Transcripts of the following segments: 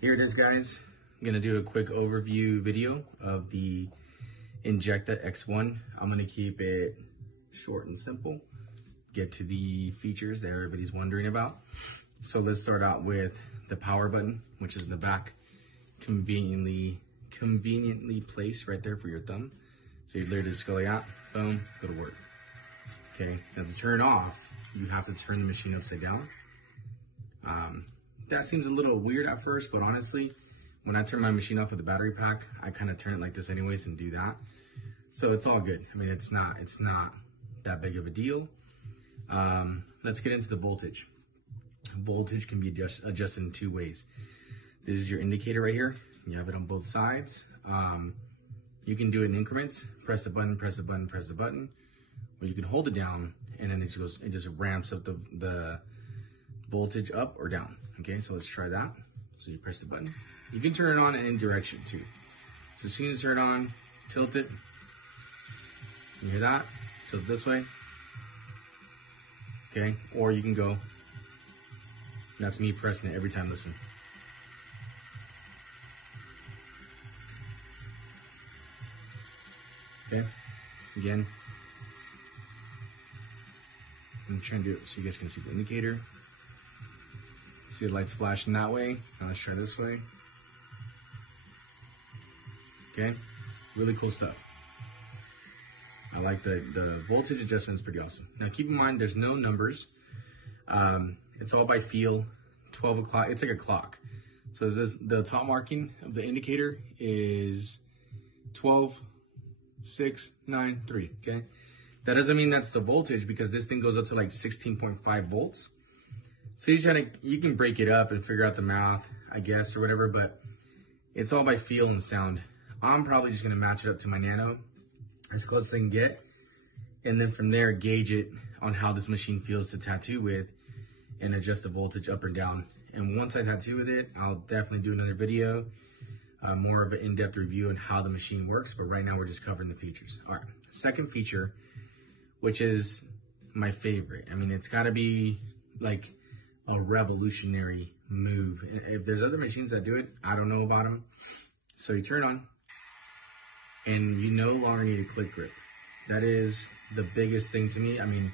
Here it is, guys. I'm gonna do a quick overview video of the Inkjecta X1. I'm gonna keep it short and simple, get to the features that everybody's wondering about. So let's start out with the power button, which is in the back, conveniently placed right there for your thumb. So you literally just go like that, boom, go to work. Okay, now to turn off, you have to turn the machine upside down. That seems a little weird at first, but honestly, when I turn my machine off with the battery pack, I kind of turn it like this anyways and do that. So it's all good. I mean, it's not that big of a deal. Let's get into the voltage. Voltage can be adjusted in two ways. This is your indicator right here. You have it on both sides. You can do it in increments. Press the button, press the button, press the button. Or you can hold it down and then it just ramps up the voltage up or down. Okay, so let's try that. So you press the button. You can turn it on in any direction too. So as soon as you turn it on, tilt it. You hear that? Tilt this way. Okay, or you can go. That's me pressing it every time. Listen. Okay, again. I'm trying to do it so you guys can see the indicator. See the lights flashing that way. Now let's try this way. Okay, really cool stuff. I like the voltage adjustment is pretty awesome. Now keep in mind there's no numbers. It's all by feel. 12 o'clock, it's like a clock. So the top marking of the indicator is 12, 6, 9, 3, okay? That doesn't mean that's the voltage because this thing goes up to like 16.5 volts. So you can break it up and figure out the math, I guess, or whatever, but it's all by feel and sound. I'm probably just gonna match it up to my Nano as close as I can get, and then from there gauge it on how this machine feels to tattoo with and adjust the voltage up or down. And once I tattoo with it, I'll definitely do another video, more of an in-depth review on how the machine works, but right now we're just covering the features. All right, second feature, which is my favorite. I mean, it's gotta be like a revolutionary move. If there's other machines that do it, I don't know about them. So you turn on, and you no longer need a click grip. That is the biggest thing to me. I mean,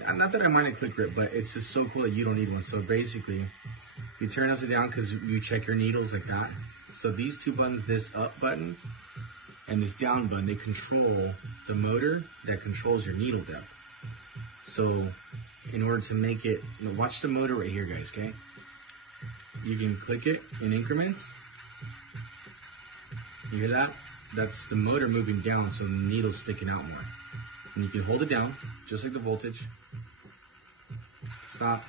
not that I mind a click grip, but it's just so cool that you don't need one. So basically, you turn upside down because you check your needles like that. So these two buttons, this up button and this down button, they control the motor that controls your needle depth. So in order to make it, watch the motor right here, guys, okay? You can click it in increments. You hear that? That's the motor moving down, so the needle's sticking out more. And you can hold it down, just like the voltage. Stop.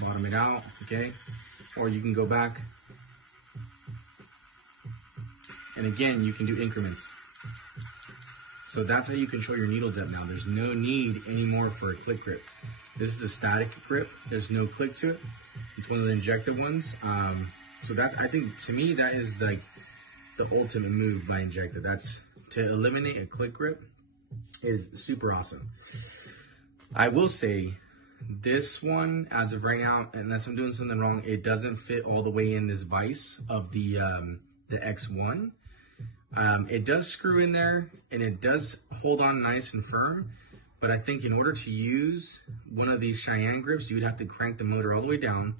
Bottom it out, okay? Or you can go back. And again, you can do increments. So that's how you control your needle depth now. There's no need anymore for a click grip. This is a static grip. There's no click to it. It's one of the Inkjecta ones. So that, I think, to me, that is like the ultimate move by Inkjecta. That's to eliminate a click grip is super awesome. I will say this one, as of right now, unless I'm doing something wrong, it doesn't fit all the way in this vise of the X1. It does screw in there and it does hold on nice and firm, but I think in order to use one of these Cheyenne grips, you would have to crank the motor all the way down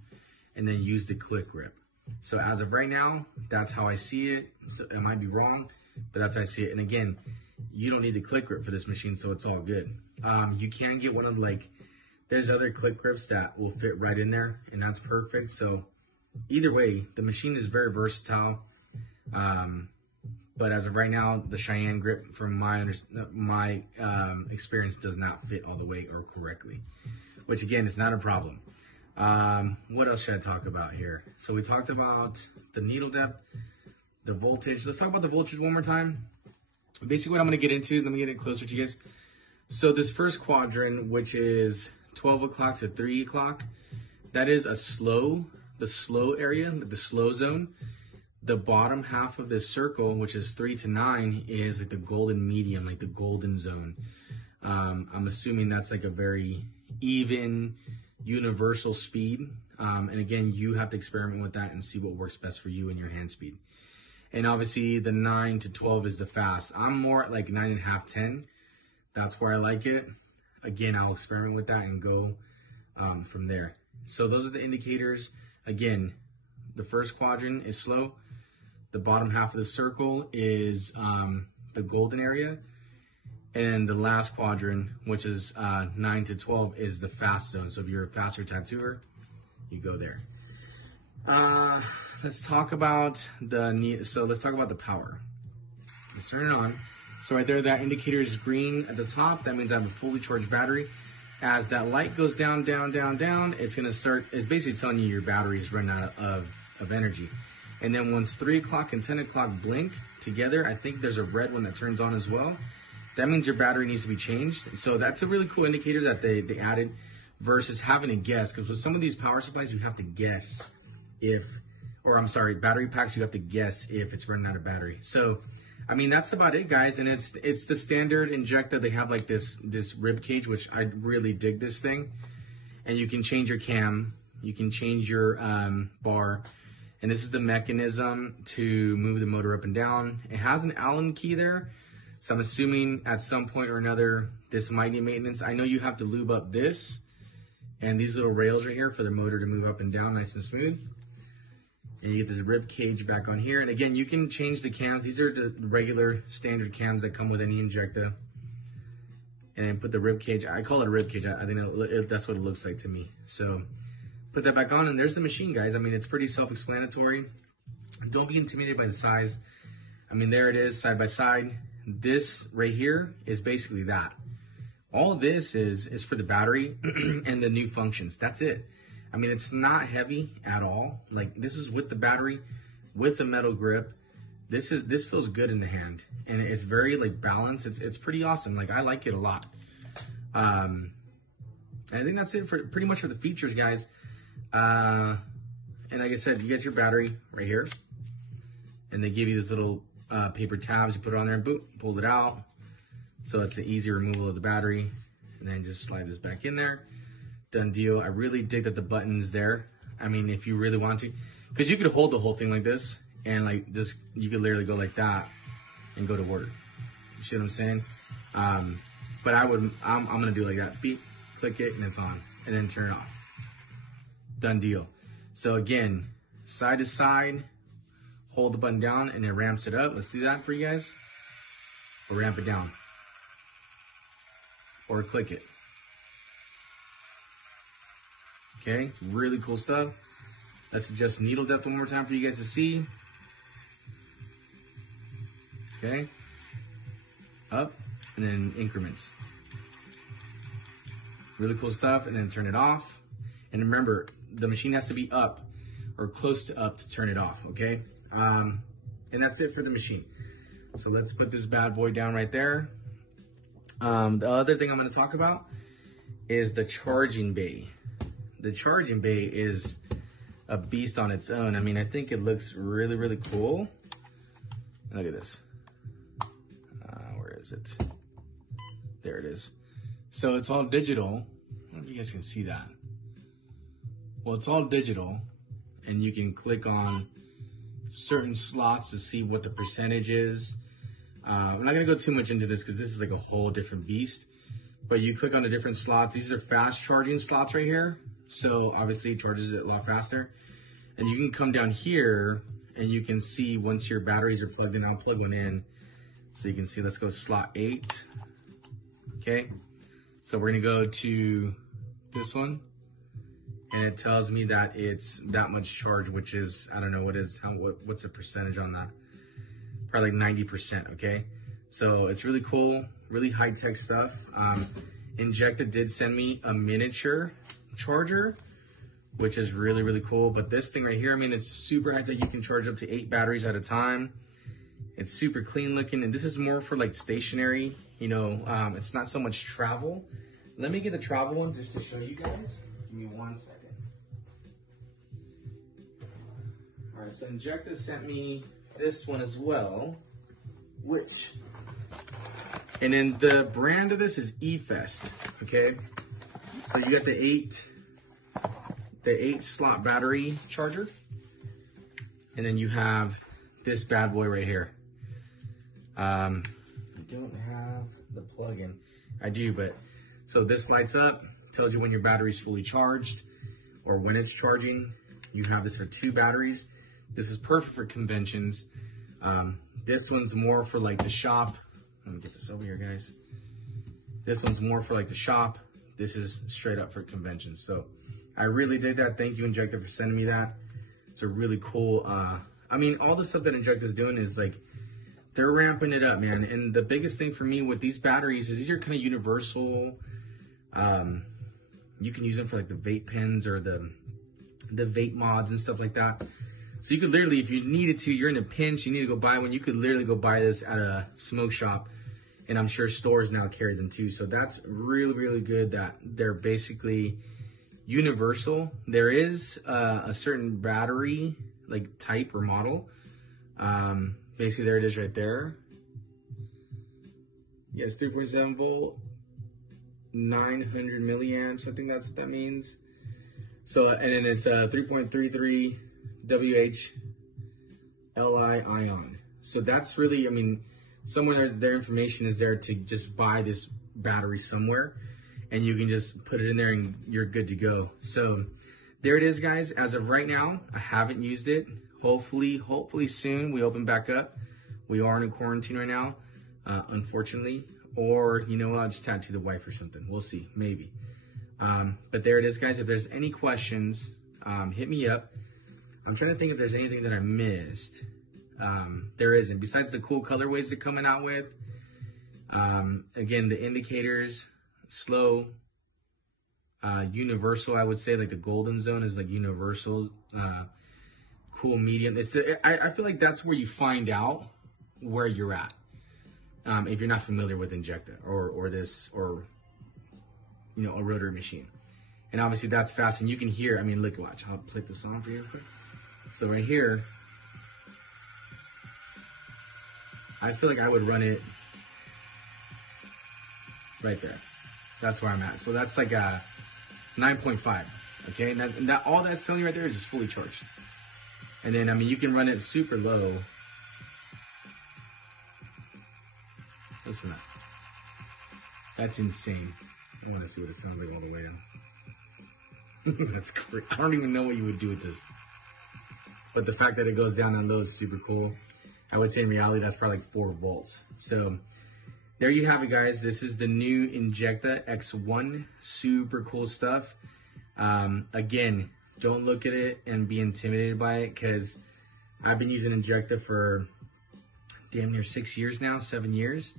and then use the click grip. So as of right now, that's how I see it. So it might be wrong, but that's how I see it. And again, you don't need the click grip for this machine, so it's all good. You can get one of there's other click grips that will fit right in there, and that's perfect. So either way, the machine is very versatile. But as of right now, the Cheyenne grip, from my experience, does not fit all the way or correctly, which again, is not a problem. What else should I talk about here? So we talked about the needle depth, the voltage. Let's talk about the voltage one more time. Basically what I'm going to get into, let me get it closer to you guys. So this first quadrant, which is 12 o'clock to 3 o'clock, that is the slow area, the slow zone. The bottom half of this circle, which is 3 to 9, is like the golden medium, like the golden zone. I'm assuming that's like a very even, universal speed. And again, you have to experiment with that and see what works best for you and your hand speed. And obviously the 9 to 12 is the fast. I'm more at like 9.5, 10. That's where I like it. Again, I'll experiment with that and go from there. So those are the indicators. Again, the first quadrant is slow. The bottom half of the circle is the golden area. And the last quadrant, which is 9 to 12, is the fast zone. So if you're a faster tattooer, you go there. Let's talk about the power. Let's turn it on. So right there, that indicator is green at the top. That means I have a fully charged battery. As that light goes down, down, down, down, it's basically telling you your battery is running out of energy. And then once 3 o'clock and 10 o'clock blink together, I think there's a red one that turns on as well. That means your battery needs to be changed. So that's a really cool indicator that they added versus having to guess. Because with some of these power supplies, you have to guess battery packs, you have to guess if it's running out of battery. So, I mean, that's about it, guys. And it's the standard Inkjecta. They have like this rib cage, which I really dig this thing. And you can change your cam. You can change your bar. And this is the mechanism to move the motor up and down. It has an Allen key there. So I'm assuming at some point or another, this might need maintenance. I know you have to lube up this and these little rails right here for the motor to move up and down nice and smooth. And you get this rib cage back on here. And again, you can change the cams. These are the regular standard cams that come with any Inkjecta. And then put the rib cage. I call it a rib cage. I think that's what it looks like to me. So put that back on and there's the machine, guys. I mean, it's pretty self-explanatory. Don't be intimidated by the size. I mean, there it is side by side. This right here is basically that. All of this is for the battery and the new functions. That's it. I mean, it's not heavy at all. Like, this is with the battery, with the metal grip. This feels good in the hand, and it's very like balanced. It's pretty awesome. Like, I like it a lot. And I think that's it for pretty much for the features, guys. And like I said, you get your battery right here, and they give you this little paper tabs. You put it on there and boom, pull it out. So it's an easy removal of the battery, and then just slide this back in there. Done deal. I really dig that the button is there. I mean, if you really want to, because you could hold the whole thing like this, and like just you could literally go like that and go to work. You see what I'm saying? But I'm gonna do it like that. Beep, click it, and it's on, and then turn it off. Done deal. So again, side to side, hold the button down, and it ramps it up. Let's do that for you guys. Or ramp it down. Or click it. Okay, really cool stuff. Let's adjust needle depth one more time for you guys to see. Okay, up and then increments. Really cool stuff, and then turn it off. And remember, the machine has to be up or close to up to turn it off, okay? And that's it for the machine. So let's put this bad boy down right there. The other thing I'm gonna talk about is the charging bay. The charging bay is a beast on its own. I mean, I think it looks really, really cool. Look at this. Where is it? There it is. So it's all digital. I don't know if you guys can see that. Well, it's all digital, and you can click on certain slots to see what the percentage is. I'm not gonna go too much into this because this is like a whole different beast, but you click on the different slots. These are fast charging slots right here. So obviously it charges it a lot faster. And you can come down here and you can see once your batteries are plugged in. I'll plug one in so you can see. Let's go slot 8. Okay, so we're gonna go to this one, and it tells me that it's that much charge, which is, I don't know what's the percentage on that. Probably like 90%, okay? So it's really cool, really high-tech stuff. Inkjecta did send me a miniature charger, which is really, really cool. But this thing right here, I mean, it's super high-tech. You can charge up to 8 batteries at a time. It's super clean looking, and this is more for like stationary, you know, it's not so much travel. Let me get the travel one just to show you guys. Give me 1 second. All right, so Inkjecta sent me this one as well, and then the brand of this is eFest, okay? So you got the the 8-slot battery charger. And then you have this bad boy right here. I don't have the plug-in. I do, but so this lights up, tells you when your battery's fully charged or when it's charging. You have this for 2 batteries. This is perfect for conventions. This one's more for like the shop. Let me get this over here, guys. This one's more for like the shop. This is straight up for conventions. So I really did that. Thank you, Inkjecta, for sending me that. It's a really cool, I mean, all the stuff that Inkjecta is doing is like, they're ramping it up, man. And the biggest thing for me with these batteries is these are kind of universal. You can use them for like the vape pens or the vape mods and stuff like that. So you could literally, if you needed to, you're in a pinch, you need to go buy one, you could literally go buy this at a smoke shop. And I'm sure stores now carry them too. So that's really, really good that they're basically universal. There is a certain battery like type or model. Basically there it is right there. Yes, 3.7 volt, 900 milliamps. I think that's what that means. So, and then it's 3.33 WH Li ion. So that's really, I mean, somewhere their information is there to just buy this battery somewhere, and you can just put it in there and you're good to go. So there it is, guys. As of right now, I haven't used it. Hopefully soon we open back up. We are in a quarantine right now, unfortunately. Or, you know, I'll just tattoo the wife or something. We'll see, maybe. But there it is, guys. If there's any questions, hit me up. I'm trying to think if there's anything that I missed. There isn't. Besides the cool colorways they're coming out with. Again, the indicators, slow, universal, I would say. Like the golden zone is like universal, cool, medium. I feel like that's where you find out where you're at. If you're not familiar with Inkjecta or you know, a rotary machine. And obviously that's fast, and you can hear, I mean, look, watch, I'll put this on for you real quick. So right here, I feel like I would run it right there. That's where I'm at. So that's like a 9.5, okay? And that all that's telling you right there is just fully charged. And then, I mean, you can run it super low. Listen to that. That's insane. I want to see what it sounds like all the way down. That's great. I don't even know what you would do with this. But the fact that it goes down and low is super cool. I would say in reality, that's probably like 4 volts. So there you have it, guys. This is the new Inkjecta X1. Super cool stuff. Again, don't look at it and be intimidated by it, because I've been using Inkjecta for damn near 6 years now, 7 years.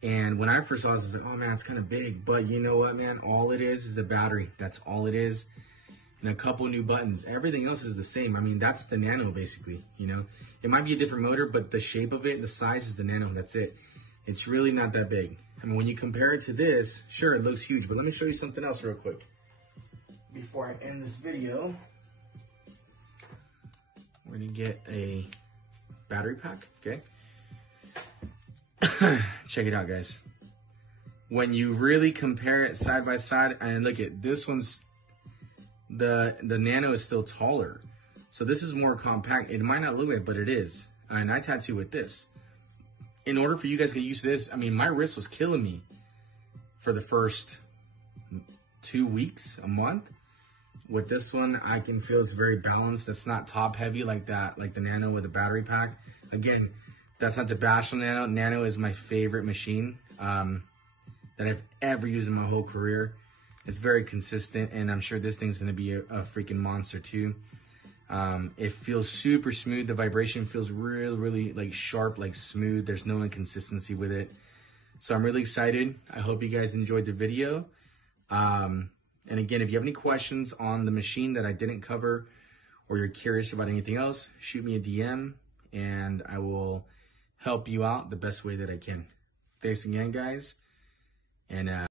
And when I first saw this, I was like, oh man, it's kind of big. But you know what, man? All it is a battery. That's all it is. And a couple new buttons. Everything else is the same. I mean, that's the Nano, basically, you know. It might be a different motor, but the shape of it, the size is the Nano. That's it. It's really not that big. I mean, when you compare it to this, sure, it looks huge. But let me show you something else real quick before I end this video. We're going to get a battery pack, okay? Check it out, guys. When you really compare it side by side, and look at this one's, the Nano is still taller. So this is more compact. It might not look like it, but it is. And I tattoo with this. In order for you guys to get used to this, I mean, my wrist was killing me for the first 2 weeks, a month. With this one, I can feel it's very balanced. It's not top heavy like that, like the Nano with the battery pack. Again, that's not to bash on Nano. Nano is my favorite machine that I've ever used in my whole career. It's very consistent, and I'm sure this thing's gonna be a freaking monster too. It feels super smooth. The vibration feels really, really like sharp, like smooth. There's no inconsistency with it. So I'm really excited. I hope you guys enjoyed the video. And again, if you have any questions on the machine that I didn't cover, or you're curious about anything else, shoot me a DM and I will help you out the best way that I can. Thanks again, guys. And